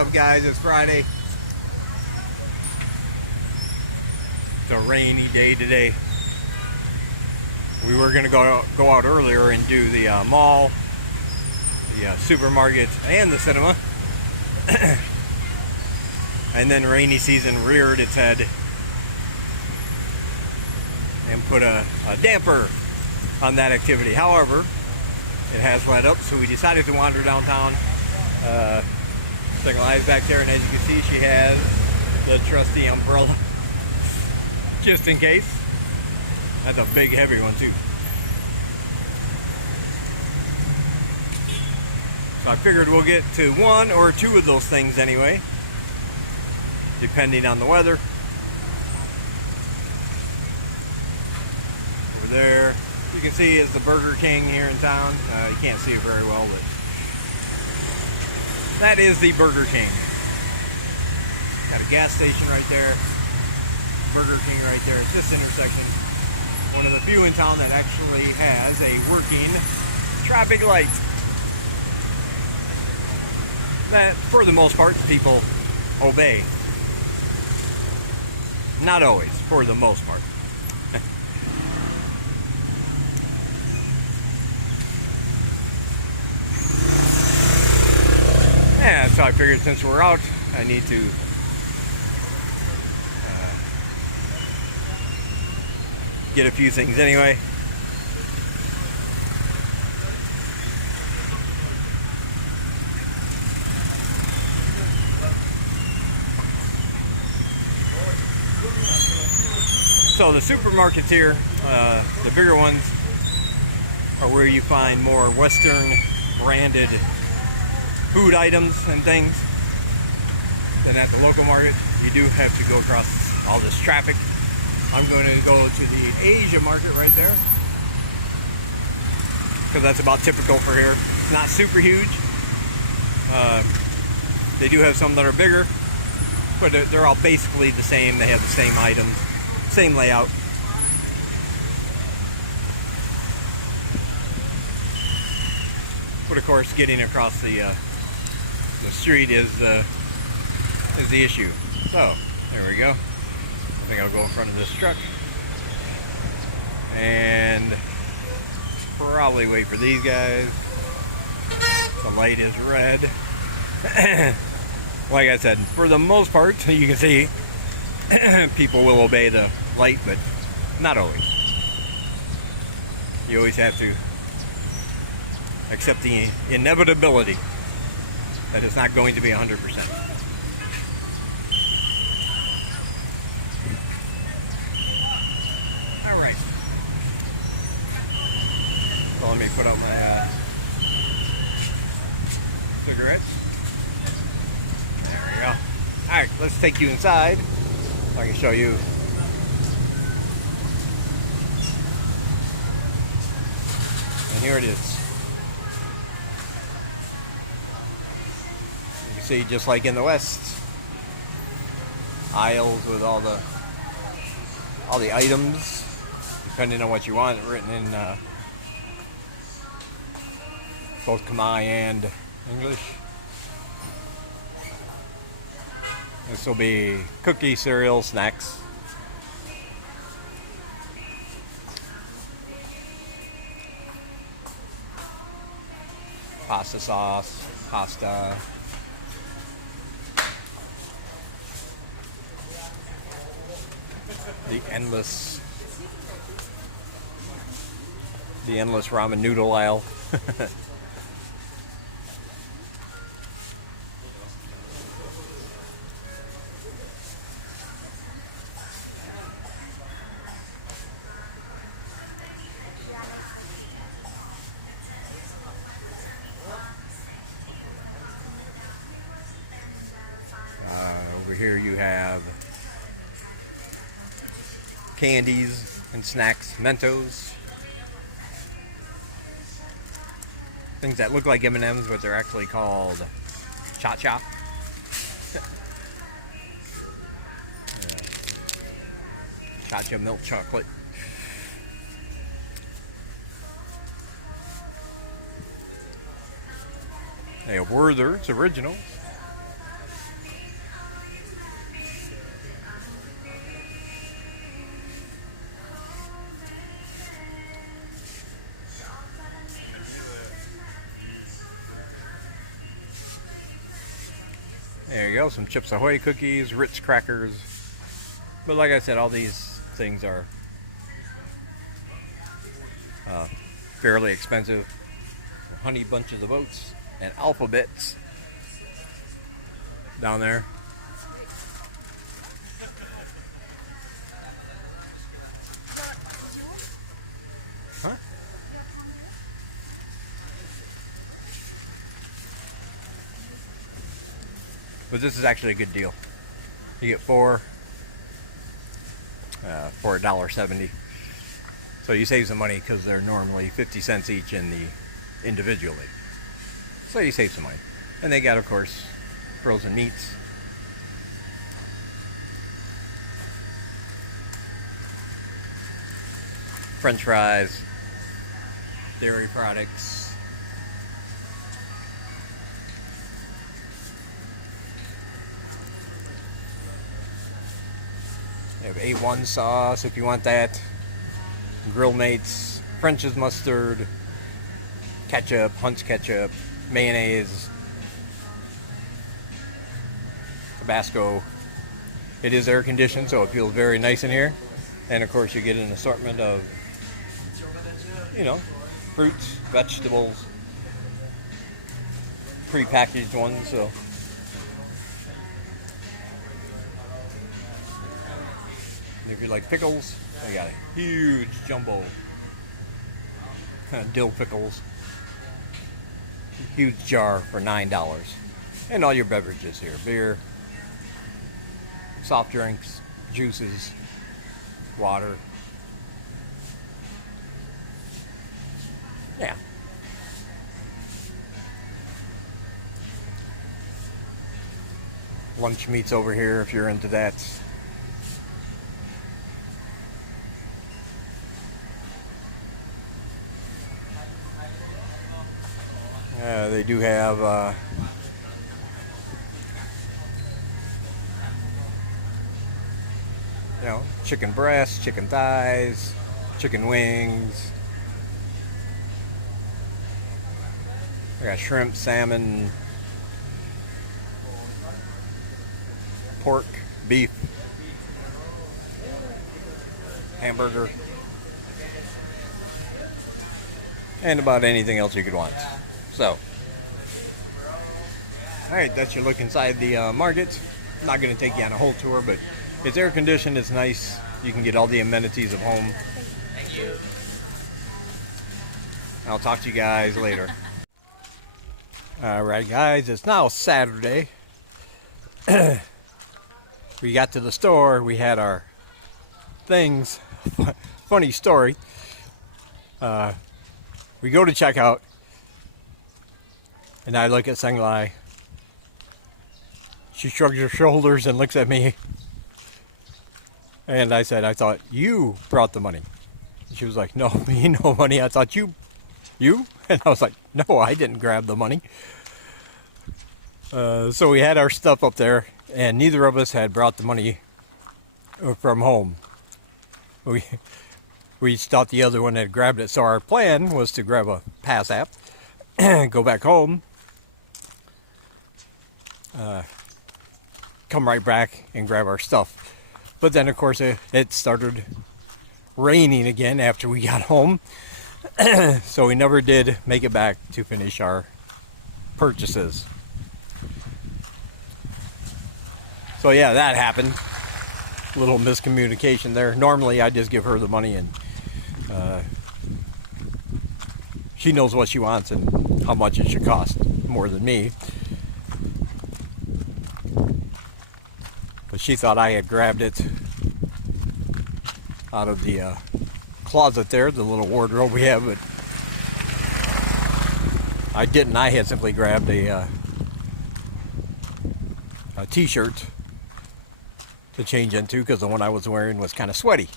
up, guys? It's Friday. It's a rainy day today. We were gonna go out earlier and do the mall, the supermarket, and the cinema. And then rainy season reared its head and put a damper on that activity. However, it has let up, so we decided to wander downtown. Single Eyes back there, and as you can see, she has the trusty umbrella just in case. That's a big, heavy one too. So I figured we'll get to one or two of those things anyway, depending on the weather. Over there, you can see is the Burger King here in town. You can't see it very well, but that is the Burger King. Got a gas station right there. Burger King right there. It's this intersection. One of the few in town that actually has a working traffic light. That, for the most part, people obey. Not always, for the most part. Yeah, so I figured since we're out, I need to get a few things anyway. So the supermarkets here, the bigger ones, are where you find more Western branded food items and things. Then at the local market, you do have to go across all this traffic. I'm going to go to the Asia market right there, because that's about typical for here. It's not super huge. They do have some that are bigger, but they're all basically the same. They have the same items, same layout. But of course, getting across the street is the issue. So there we go. I think I'll go in front of this truck and probably wait for these guys. The light is red. Like I said, for the most part, you can see people will obey the light, but not always. You always have to accept the inevitability that it's not going to be 100%. Alright. So let me put out my cigarettes. There we go. Alright, let's take you inside so I can show you. And here it is. You can see, just like in the West, aisles with all the items, depending on what you want, written in both Khmer and English. This will be cookie, cereal, snacks. Pasta sauce, pasta. The endless ramen noodle aisle. Over here you have candies and snacks, Mentos, things that look like M&Ms, but they're actually called Cha-Cha. Cha-Cha milk chocolate. They have Werther's original. There you go, some Chips Ahoy cookies, Ritz crackers. But like I said, all these things are fairly expensive. Honey bunches of oats and alphabets down there. Huh? But this is actually a good deal. You get four for $1.70. So you save some money because they're normally 50 cents each in the individually. So you save some money. And they got, of course, frozen meats. French fries, dairy products. They have A1 sauce if you want that. Grill Mates, French's mustard, ketchup, Hunt's ketchup, mayonnaise, Tabasco. It is air conditioned, so it feels very nice in here. And of course you get an assortment of, you know, fruits, vegetables, pre-packaged ones, so. And if you like pickles, they got a huge jumbo dill pickles. Huge jar for $9. And all your beverages here. Beer, soft drinks, juices, water. Yeah. Lunch meats over here if you're into that. They do have you know, chicken breasts, chicken thighs, chicken wings. I got shrimp, salmon, pork, beef, hamburger, and about anything else you could want. So, alright, that's your look inside the market. I'm not going to take you on a whole tour, but it's air conditioned, it's nice. You can get all the amenities of home. Thank you. I'll talk to you guys later. Alright guys, it's now Saturday. We got to the store, we had our things. Funny story. We go to check out, and I look at Senglai. She shrugs her shoulders and looks at me. And I said, I thought you brought the money. She was like, no, me no money. I thought you? And I was like, no, I didn't grab the money. So we had our stuff up there, and neither of us had brought the money from home. We thought the other one had grabbed it. So our plan was to grab a Pass app, go back home, come right back and grab our stuff. But then of course it started raining again after we got home. So we never did make it back to finish our purchases. So yeah, that happened. A little miscommunication there. Normally I just give her the money and she knows what she wants and how much it should cost more than me. But she thought I had grabbed it out of the closet there, the little wardrobe we have, but I didn't. I had simply grabbed a t-shirt to change into because the one I was wearing was kind of sweaty.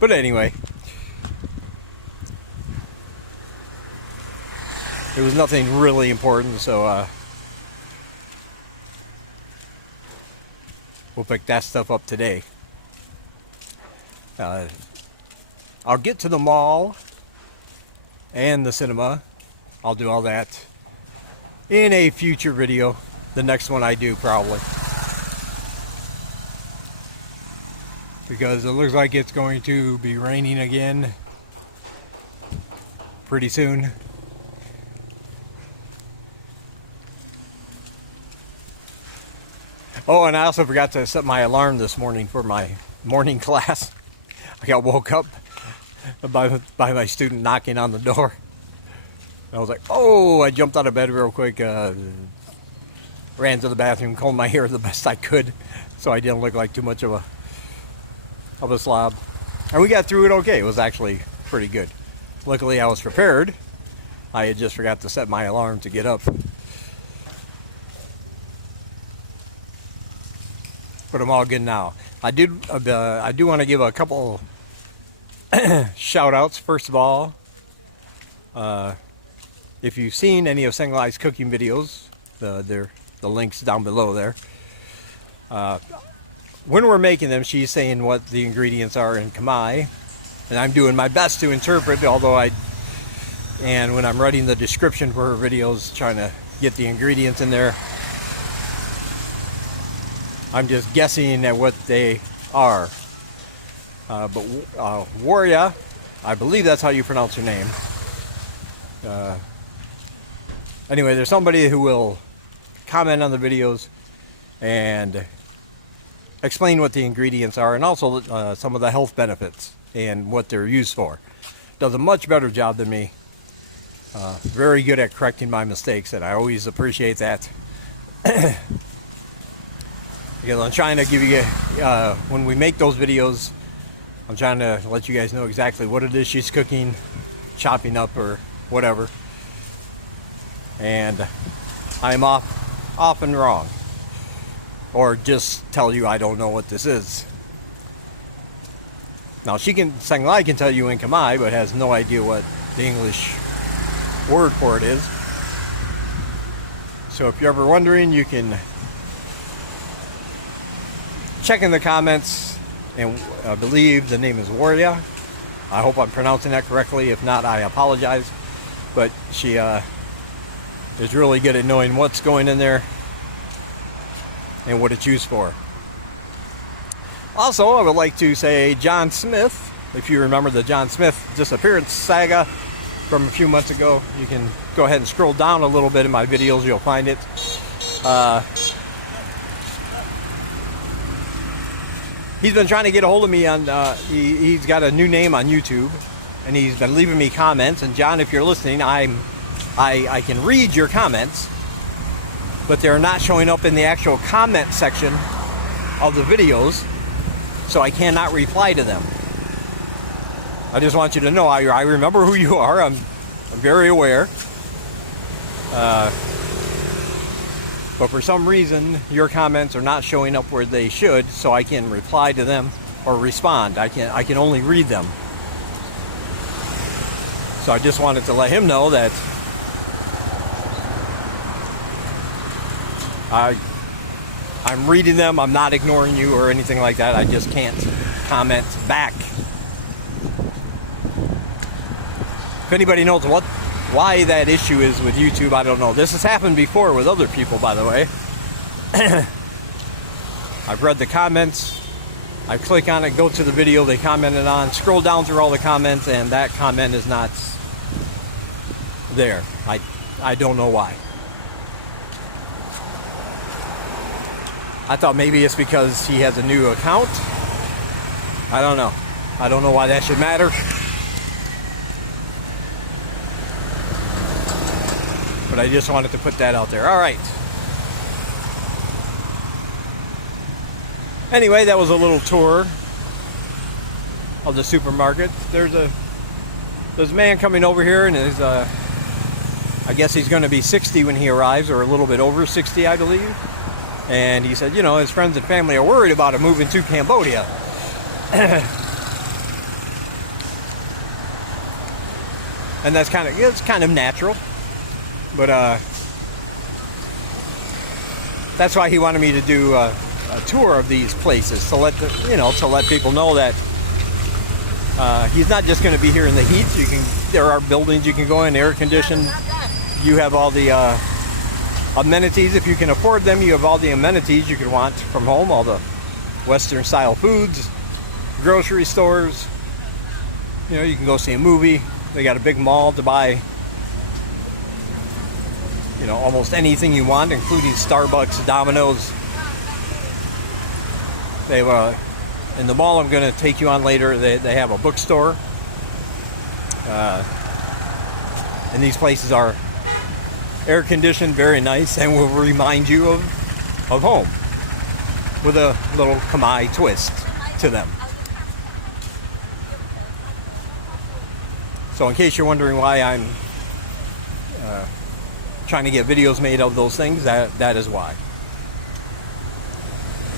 But anyway, it was nothing really important, so we'll pick that stuff up today. I'll get to the mall and the cinema. I'll do all that in a future video, the next one I do probably, because it looks like it's going to be raining again pretty soon. Oh, and I also forgot to set my alarm this morning for my morning class. I got woke up by my student knocking on the door. I was like, oh, I jumped out of bed real quick, ran to the bathroom, combed my hair the best I could so I didn't look like too much of a slob. And we got through it okay. It was actually pretty good. Luckily, I was prepared. I had just forgot to set my alarm to get up. But I'm all good now. I do want to give a couple shout outs. First of all, if you've seen any of Single-Eyes cooking videos, the link's down below there. When we're making them, she's saying what the ingredients are in Khmer, and I'm doing my best to interpret, and when I'm writing the description for her videos, trying to get the ingredients in there, I'm just guessing at what they are. But Warrior, I believe that's how you pronounce your name. Anyway, there's somebody who will comment on the videos and explain what the ingredients are, and also some of the health benefits and what they're used for. Does a much better job than me. Very good at correcting my mistakes, and I always appreciate that. Because I'm trying to give you, when we make those videos, I'm trying to let you guys know exactly what it is she's cooking, chopping up, or whatever. And I'm often wrong. Or just tell you I don't know what this is. Now, Single-Eye can tell you in Khmer, but has no idea what the English word for it is. So if you're ever wondering, you can check in the comments, and I believe the name is Warrior. I hope I'm pronouncing that correctly. If not, I apologize. But she is really good at knowing what's going in there and what it's used for. Also, I would like to say John Smith, if you remember the John Smith disappearance saga from a few months ago, you can go ahead and scroll down a little bit in my videos, you'll find it. He's been trying to get a hold of me on, he's got a new name on YouTube, and he's been leaving me comments. And John, if you're listening, I can read your comments, but they're not showing up in the actual comment section of the videos, so I cannot reply to them. I just want you to know, I remember who you are. I'm very aware. But for some reason, your comments are not showing up where they should, so I can reply to them or respond. I can only read them. So I just wanted to let him know that I'm reading them. I'm not ignoring you or anything like that. I just can't comment back. If anybody knows why that issue is with YouTube, I don't know. This has happened before with other people, by the way. I've read the comments. I click on it, go to the video they commented on, scroll down through all the comments, and that comment is not there. I don't know why. I thought maybe it's because he has a new account. I don't know. I don't know why that should matter. But I just wanted to put that out there. All right. Anyway, that was a little tour of the supermarket. There's a man coming over here, and I guess he's going to be 60 when he arrives, or a little bit over 60, I believe. And he said, you know, his friends and family are worried about him moving to Cambodia. And that's kind of natural. But that's why he wanted me to do a tour of these places, to let people know that he's not just going to be here in the heat. There are buildings you can go in, air conditioned. You have all the amenities. If you can afford them, you have all the amenities you could want from home, all the Western style foods, grocery stores. You know, you can go see a movie. They got a big mall to buy, you know, almost anything you want, including Starbucks, Domino's. They have in the mall I'm going to take you on later, they have a bookstore. And these places are air conditioned, very nice, and will remind you of home with a little Khmer twist to them. So in case you're wondering why I'm trying to get videos made of those things, that is why.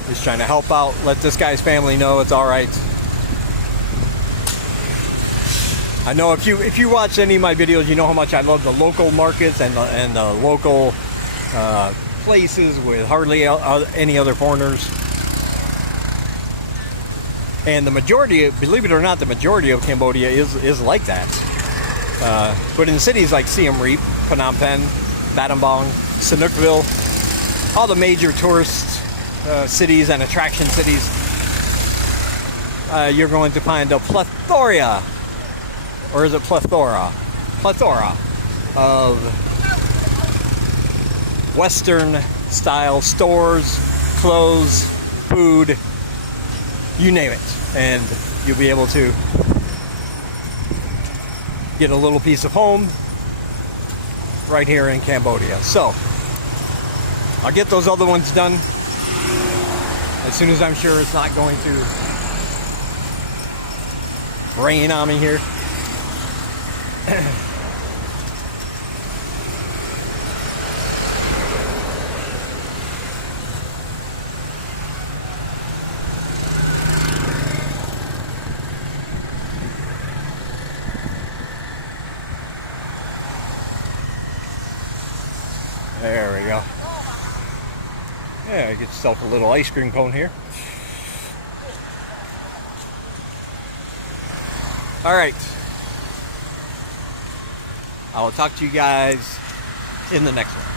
Just trying to help out, let this guy's family know it's all right. I know if you watch any of my videos, you know how much I love the local markets and the local places with hardly any other foreigners. And the majority, believe it or not, the majority of Cambodia is like that. But in cities like Siem Reap, Phnom Penh, Battambang, Sihanoukville, all the major tourist cities and attraction cities, you're going to find a plethora, or is it plethora? Plethora of Western style stores, clothes, food, you name it. And you'll be able to get a little piece of home right here in Cambodia. So I'll get those other ones done as soon as I'm sure it's not going to rain on me here. There we go. Yeah, get yourself a little ice cream cone here. All right. I will talk to you guys in the next one.